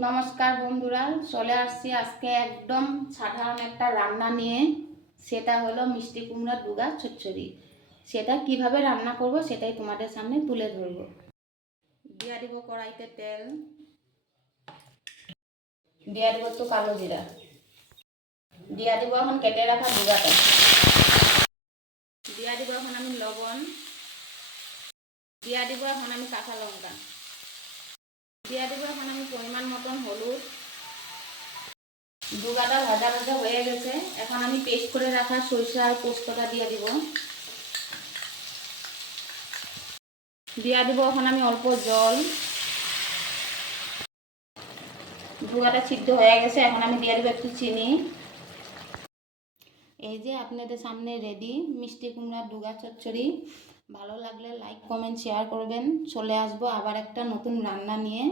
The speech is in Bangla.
নমস্কার বন্ধুরা, চলে আসছি আজকে একদম সাধারণ একটা রান্না নিয়ে। সেটা হলো মিষ্টি কুমড়ার ডুগা চচ্চড়ি। সেটা কিভাবে রান্না করব সেটাই তোমাদের সামনে তুলে ধরব। দিয়ে দিব কড়াইতে তেল, দিয়ে দিব একটু কালো জিরা, দিয়ে দিব এখন কেটে রাখা ডুগাটা, দিয়ে দিব এখন আমি লবণ, দিয়ে দিব এখন আমি কাঁচা লঙ্কা, দিয়ে দিব এখন আমি পরিমাণ মতন হলুদ। ডুগাটা ভাজা ভাজা হয়ে গেছে, এখন আমি পেস্ট করে রাখা সরিষা আর পোস্তটা দিয়ে দিব। দিয়ে দিব এখন আমি অল্প জল। ডুগাটা সিদ্ধ হয়ে গেছে, এখন আমি দিয়ে দেবো একটু চিনি। এই যে আপনাদের সামনে রেডি মিষ্টি কুমড়ার ডুগা চচ্চড়ি। ভালো লাগলে লাইক কমেন্ট শেয়ার করবেন। চলে আসবো আবার একটা নতুন রান্না নিয়ে।